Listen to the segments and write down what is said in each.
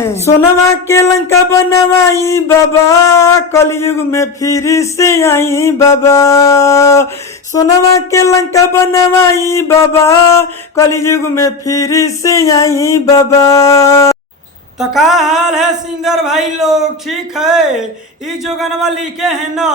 हैं। सोनमा के लंका बनवाई बाबा, कलयुग में फिर से आई बाबा। सोनमा के लंका बनवाई बाबा, कलयुग में फिर से आई बाबा। तो का हाल है सिंगर भाई लोग, ठीक है? ये जो गाना लिखे हैं ना,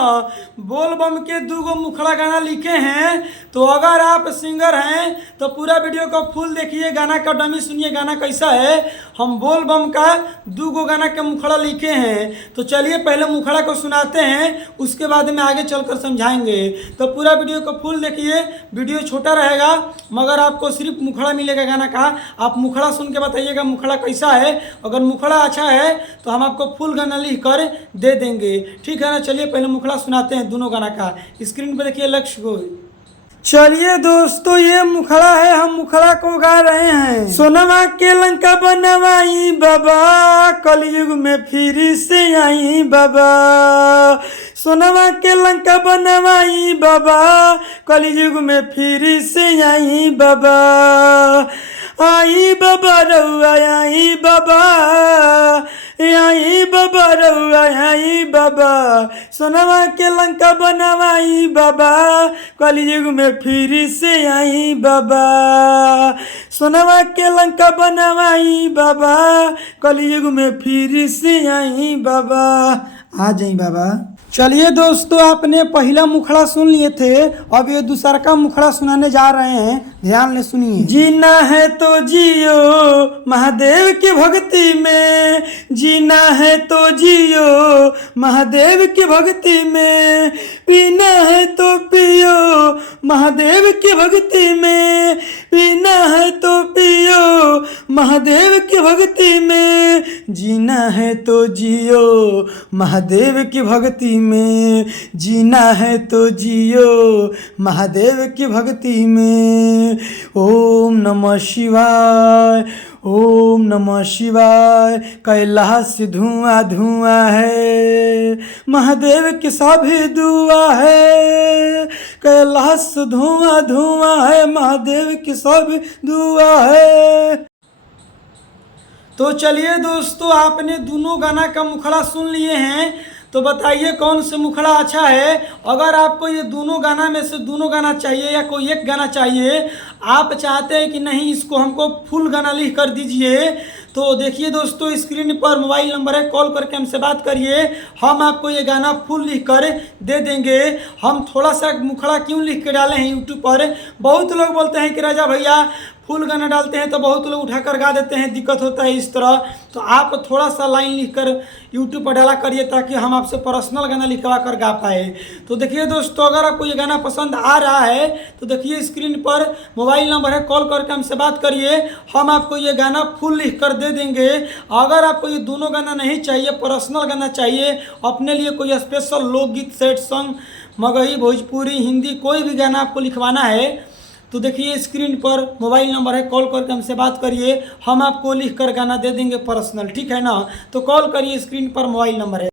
बोल बम के दूगो मुखड़ा गाना लिखे हैं। तो अगर आप सिंगर हैं तो पूरा वीडियो को फुल देखिए, गाना का डमी सुनिए, गाना कैसा है। हम बोल बम का दूगो गाना के मुखड़ा लिखे हैं। तो चलिए पहले मुखड़ा को सुनाते हैं, उसके बाद में आगे चलकर समझाएंगे। तो पूरा वीडियो को फुल देखिए, वीडियो छोटा रहेगा मगर आपको सिर्फ मुखड़ा मिलेगा गाना का। आप मुखड़ा सुन के बताइएगा मुखड़ा कैसा है। अगर मुखड़ा अच्छा है तो हम आपको फुल गाना लिख कर दे देंगे, ठीक है ना। चलिए पहले मुखड़ा सुनाते हैं दोनों गाना का। स्क्रीन पे देखिए, लक्ष्य को। चलिए दोस्तों, ये मुखड़ा है, हम मुखड़ा को गा रहे हैं। सोनमा के लंका बनवाई बाबा, कलयुग में फिर से आई बाबा। सोनमा के लंका बनवाई बाबा, कलयुग में फिर से आई बाबा। आई बाबा रउआ आई बाबा, आई बाबा रउआ आई बाबा। सोनमा के लंका बनवाई बाबा, कलयुग में फिर से आई बाबा। सोनमा के लंका बनवाई बाबा, कलयुग में फिर से आई बाबा। आ जाई बाबा। चलिए दोस्तों, आपने पहला मुखड़ा सुन लिए थे, अब ये दूसरा का मुखड़ा सुनाने जा रहे हैं, ध्यान से सुनिए। जीना है तो जियो महादेव की भक्ति में, जीना है तो जियो महादेव की भक्ति में, पीना है तो पियो महादेव की भक्ति में, पीना है तो पियो महादेव की भक्ति में, जीना है तो जियो महादेव की भक्ति में, जीना है तो जियो महादेव की भक्ति में। ओम नमः शिवाय, ओम नमः शिवाय। कैलाश धुआं धुआं है, महादेव की सभी दुआ है। कैलाश धुआं धुआं है, महादेव की सभी दुआ है। तो चलिए दोस्तों, आपने दोनों गाना का मुखड़ा सुन लिए हैं, तो बताइए कौन से मुखड़ा अच्छा है। अगर आपको ये दोनों गाना में से दोनों गाना चाहिए या कोई एक गाना चाहिए, आप चाहते हैं कि नहीं इसको हमको फुल गाना लिख कर दीजिए, तो देखिए दोस्तों स्क्रीन पर मोबाइल नंबर है, कॉल करके हमसे बात करिए। हम आपको ये गाना फुल लिख कर दे देंगे। हम थोड़ा सा मुखड़ा क्यों लिख के डाले हैं यूट्यूब पर, बहुत लोग बोलते हैं कि राजा भैया फुल गाना डालते हैं तो बहुत लोग उठाकर गा देते हैं, दिक्कत होता है इस तरह। तो आप थोड़ा सा लाइन लिखकर यूट्यूब पर डाला करिए ताकि हम आपसे पर्सनल गाना लिखवा कर गा पाए। तो देखिए दोस्तों, अगर आपको ये गाना पसंद आ रहा है तो देखिए स्क्रीन पर मोबाइल नंबर है, कॉल करके हमसे बात करिए। हम आपको ये गाना फुल लिख कर दे देंगे। अगर आपको ये दोनों गाना नहीं चाहिए, पर्सनल गाना चाहिए, अपने लिए कोई स्पेशल लोकगीत, सेट सॉन्ग, मगही, भोजपुरी, हिंदी, कोई भी गाना आपको लिखवाना है, तो देखिए स्क्रीन पर मोबाइल नंबर है, कॉल करके हमसे बात करिए। हम आपको लिख कर गाना दे देंगे पर्सनल, ठीक है ना। तो कॉल करिए, स्क्रीन पर मोबाइल नंबर है।